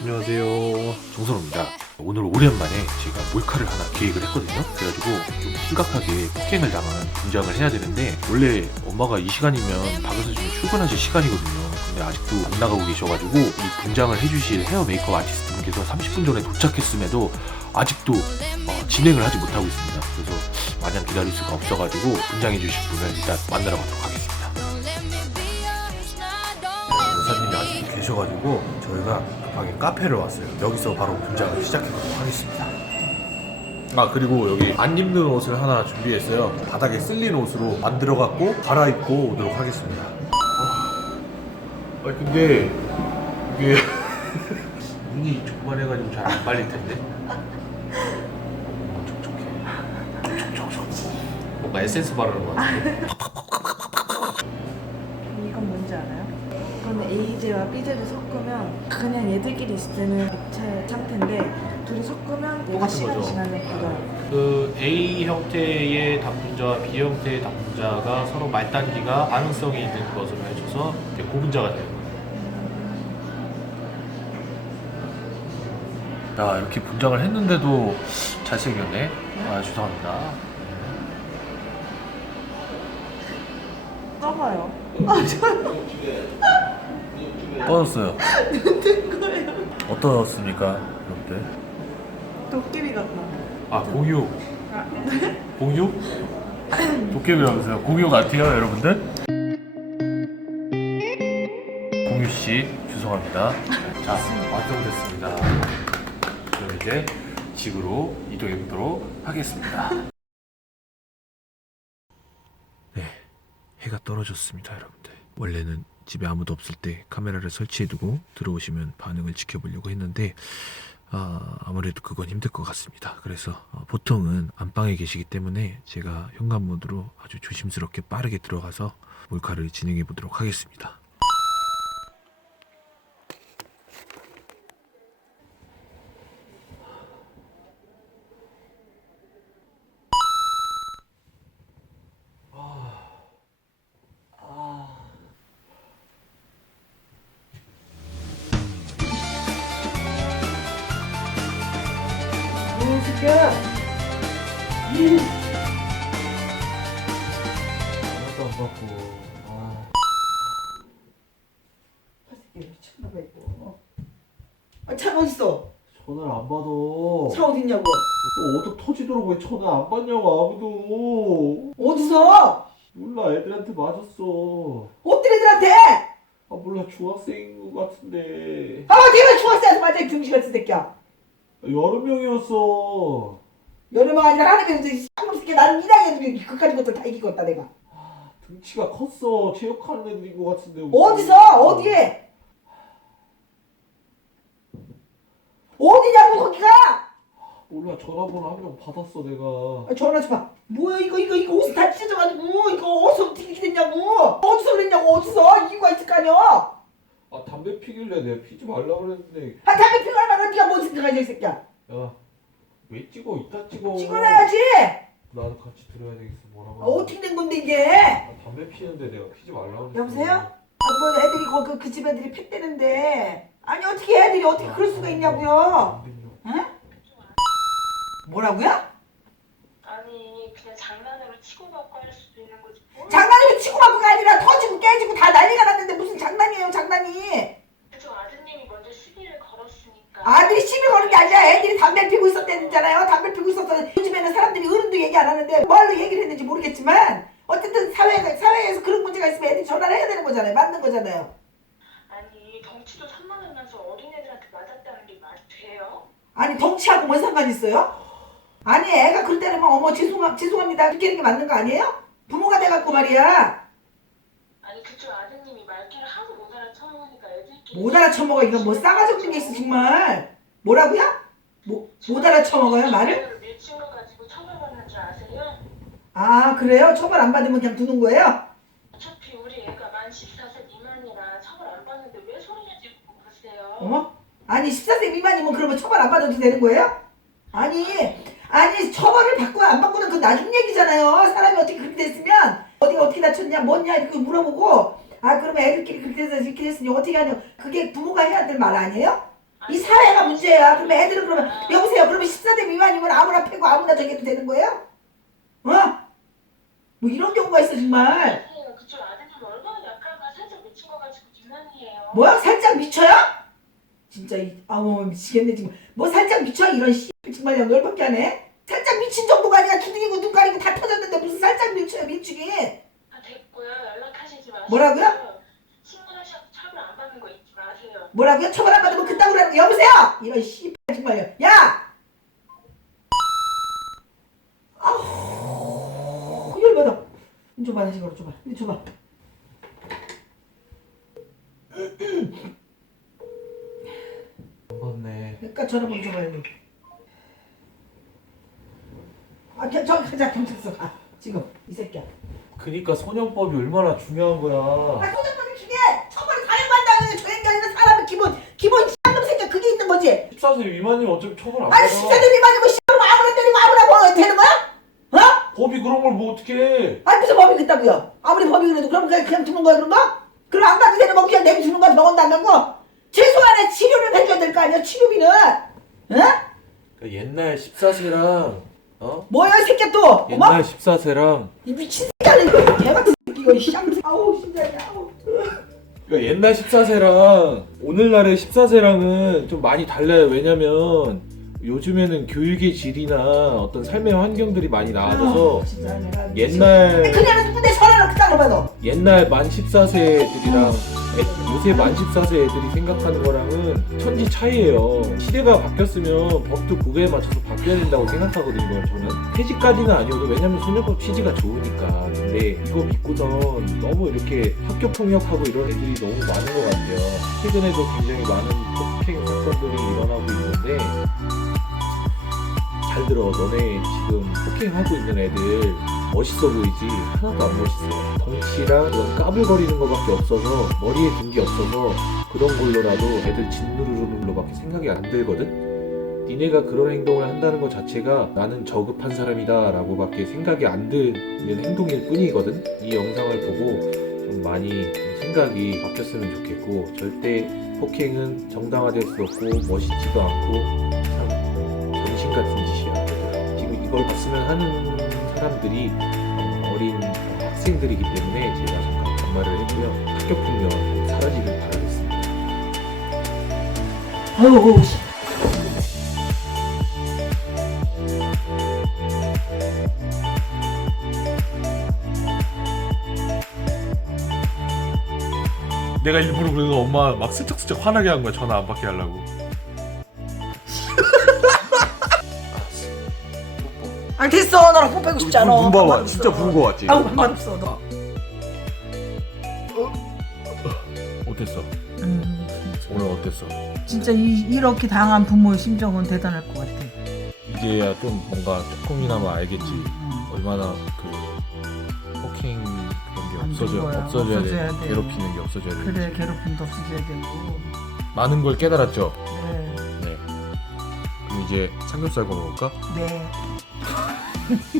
안녕하세요, 정선호입니다. 오늘 오랜만에 제가 몰카를 하나 계획을 했거든요. 그래가지고 좀 심각하게 폭행을 당한 분장을 해야 되는데, 원래 엄마가 이 시간이면 박여서 지금 출근하실 시간이거든요. 근데 아직도 안 나가고 계셔가지고 이 분장을 해주실 헤어 메이크업 아티스트 분께서 30분 전에 도착했음에도 아직도 진행을 하지 못하고 있습니다. 그래서 마냥 기다릴 수가 없어가지고 분장해 주실 분을 일단 만나러 가도록 하겠습니다. 여사님이 아직 계셔가지고 저희가 급하게 카페를 왔어요. 여기서 바로 분장을 시작해보도록 하겠습니다. 아, 그리고 여기 안 입는 옷을 하나 준비했어요. 바닥에 쓸린 옷으로 만들어갖고 갈아입고 오도록 하겠습니다. 근데 이게 눈이 조그만해가지고 잘 안 빨릴 텐데. 촉촉해. 뭔가 에센스 바르는 것 같은데. 이건 뭔지 알아요? 이거는 A제와 B제를 섞으면 그냥 얘들끼리 있을 때는 액체 상태인데 둘이 섞으면 얘가 똑같은 시간이 거죠. 지나면 굳어요. 그 A 형태의 단분자와 B 형태의 단분자가 서로 말단기가 반응성이 있는 것으로 해줘서 이제 고분자가 되는 거예요. 자, 이렇게 분장을 했는데도 잘생겼네. 아, 죄송합니다. 써봐요. 떠졌어요. 된 거예요. 어떠셨습니까, 여러분들? 도깨비 같다. 아, 공유. 공유? 도깨비라면서요? 공유 같아요, 여러분들? 공유씨, 죄송합니다. 자, 완성됐습니다. 그럼 이제 집으로 이동해 보도록 하겠습니다. 네, 해가 떨어졌습니다, 여러분들. 원래는 집에 아무도 없을 때 카메라를 설치해두고 들어오시면 반응을 지켜보려고 했는데 아무래도 그건 힘들 것 같습니다. 그래서 보통은 안방에 계시기 때문에 제가 현관문으로 아주 조심스럽게 빠르게 들어가서 몰카를 진행해 보도록 하겠습니다. 하나도 안 받고. 미쳤나봐 이거. 차가 어딨어? 전화를 안 받아. 차 어딨냐고? 너 어디 터지도록 왜 전화 안 받냐고 아무도. 어디서? 몰라, 애들한테 맞았어. 어떤 애들한테? 아 몰라, 중학생인 것 같은데. 아 내가 중학생한테 맞아 이 병신 같은 새끼야. 여러 명이었어. 여러 명 아니라 하는 게 쌍놈 새끼 나는 1학년 그까지 것들 다 이기겠다 내가. 등치가 컸어. 체육하는 애들인 것 같은데. 어디서? 어디에? 어디냐고 거기가? 몰라, 전화번호 한 명 받았어 내가. 아, 전화 줘봐. 뭐야 이거 옷이 다 찢어져가지고 이거 어디서 어떻게 됐냐고. 어디서 그랬냐고 어디서 이유가 있을 거 아니야. 아, 담배 피길래 내가 피지 말라 그랬는데. 아 담배 피우고 하면 네가 뭔 생각하냐 이 새끼야. 야, 왜 찍어? 이따 찍어. 찍어놔야지. 나도 같이 들어야 되겠어. 뭐라고. 어떻게 된 건데 이게? 아, 담배 피는데 내가 피지 말라 그랬어. 여보세요? 뭐 애들이 거기 그 집 애들이 폈대는데 아니 어떻게 애들이 어떻게 그럴 수가 있냐고요? 응? 뭐라고요? 아니 그냥 장난으로 치고 받고 할 수도 있는 거지 뭐? 장난으로 치고 받고가 아니라 터지고 깨지고 다 난리가 났는데 무슨 장난이에요 장난이. 그죠, 아드님이 먼저 시비를 걸었으니까. 아들이 시비 거는 게 아니라 애들이 담배 피고 있었대잖아요. 담배 피고 있었어. 요즘에는 사람들이 어른도 얘기 안 하는데 뭘로 얘기를 했는지 모르겠지만 어쨌든 사회에서 그런 문제가 있으면 애들이 전화를 해야 되는 거잖아요. 맞는 거잖아요. 아니 덩치도 산만하면서 어린애들한테 맞았다는 게 말이 돼요? 아니 덩치하고 뭔 상관 있어요? 아니 애가 그럴 때는 막 어머 죄송합니다 이렇게 하는 게 맞는 거 아니에요? 부모가 돼갖고 말이야. 아니 그쪽 아드님이 말귀를 하도 못 알아쳐먹으니까 애들끼리 못 알아쳐먹어. 이건 뭐 싸가지 없는 게 있어 정말. 뭐라고요? 못 알아쳐먹어요 말을? 밀친 거 가지고 처벌받는 줄 아세요? 아 그래요? 처벌 안 받으면 그냥 두는 거예요? 어차피 우리 애가 만 14세 미만이라 처벌 안 받는데 왜 소리 지르고 그러세요? 어머? 아니 14세 미만이면 그러면 처벌 안 받아도 되는 거예요? 아니 처벌을 받고 안 받고는 그 나중 얘기잖아요. 사람이 어떻게 그렇게 됐으면 어디가 어떻게 다쳤냐 뭐냐 이렇게 물어보고 아 그러면 애들끼리 그렇게 해서 이렇게 됐으니 어떻게 하냐. 그게 부모가 해야 될 말 아니에요? 이 사회가 문제야. 그러면 애들은 그러면 여보세요. 그러면 14대 미만이면 아무나 패고 아무나 저기 해도 되는 거예요? 어? 뭐 이런 경우가 있어 정말. 아니에요. 그쪽 아드님 얼마나 약한가 살짝 미친 거 가지고 장난이에요. 뭐야 살짝 미쳐요? 진짜 아우 미치겠네 지금. 뭐 살짝 미쳐 이런 씨 정말 열받게 하네. 살짝 미친 정도가 아니라 기둥이고 눈 가리고 다 터졌는데 무슨 살짝 미쳐요 밀치긴. 아, 됐고요. 연락하시지 마시고. 뭐라고요? 신문하셔도 처벌 안 받는 거 잊지 마세요. 뭐라고요? 처벌 안 받으면 그따구로 하는 거 여보세요? 이런 씨 정말요. 야! 아우 열받아. 줘봐 다시 걸어 줘봐. 이리 줘봐. 맞네. 그러니까 전화번호 줘봐 여기. 저 가자 경찰서 가. 지금 이 새끼야. 그니까 소년법이 얼마나 중요한 거야. 소장님 중에 처벌이 사형한다는 조행이 아니라 사람의 기본 쌍놈 새끼 그게 있는 거지. 14세 미만이면 어차피 처벌 안 받아. 아니 10세대 미만이고 씨발 아무나 때리고 아무나 뭐 되는 거야? 어? 법이 그런 걸 뭐 어떻게 해? 아니 무슨 법이 있다고요? 아무리 법이 그래도 그럼 그냥 두는 거야 그런 거? 그럼 안 가도 되는 거 그냥 내비두는 거야 병원도 안 가고? 최소한의 치료를 해줘야 될 거 아니야 치료비는? 어? 옛날 14세랑 뭐야 이 새끼야 또? 옛날 14세랑 이 미친 새끼야 이거 개같은 새끼 이거 쌍 아우 심장이 아우. 그러니까 옛날 14세랑 오늘날의 14세랑은 좀 많이 달라요. 왜냐면 요즘에는 교육의 질이나 어떤 삶의 환경들이 많이 나아져서 진짜 내가 옛날 그냥 누군데 전화를 그딴 거 봐도 옛날 만 14세 애들이랑 요새 만 14세 애들이 생각하는 거랑은 천지 차이예요. 시대가 바뀌었으면 법도 그거에 맞춰서 바뀌어야 된다고 생각하거든요. 저는 퇴직까지는 아니어도 왜냐면 소년법 취지가 좋으니까. 근데 이거 믿고선 너무 이렇게 학교 폭력하고 이런 애들이 너무 많은 것 같아요. 최근에도 굉장히 많은 폭행 사건들이 일어나고 있는데 잘 들어. 너네 지금 폭행하고 있는 애들 멋있어 보이지 하나도 안 멋있어. 덩치랑 이런 까불거리는 거밖에 없어서 머리에 든 게 없어서 그런 걸로라도 애들 짓누르는 걸로밖에 생각이 안 들거든. 니네가 그런 행동을 한다는 것 자체가 나는 저급한 사람이다 라고 밖에 생각이 안 드는 행동일 뿐이거든. 이 영상을 보고 좀 많이 좀 생각이 바뀌었으면 좋겠고, 절대 폭행은 정당화될 수 없고 멋있지도 않고 참 병신 같은 짓이야. 지금 이걸 봤으면 하는 사람들이 어린 학생들이기 때문에 제가 잠깐 반말을 했고요. 학교폭력 사라지길 바라겠습니다. 아유 씨. 내가 일부러 그래서 엄마 막 슬쩍슬쩍 화나게 한 거야. 전화 안 받게 하려고. 아니 됐어 나랑 뽀뽀하고 싶지 않아. 눈 봐봐. 가만 진짜 있어. 부은 거 같지? 아우 가만 없어 너. 어땠어? 오늘 어땠어? 진짜 이렇게 당한 부모의 심정은 대단할 것 같아. 이제야 좀 뭔가 조금이나마 알겠지. 얼마나 그 폭행 그런 게 안 좋은 거야. 없어져야 없어져야 돼. 돼. 괴롭히는 게 없어져야 돼. 그래 괴롭힘도 없어져야 되고. 많은 걸 깨달았죠. 네. 네. 그럼 이제 삼겹살 구워 먹을까? 네.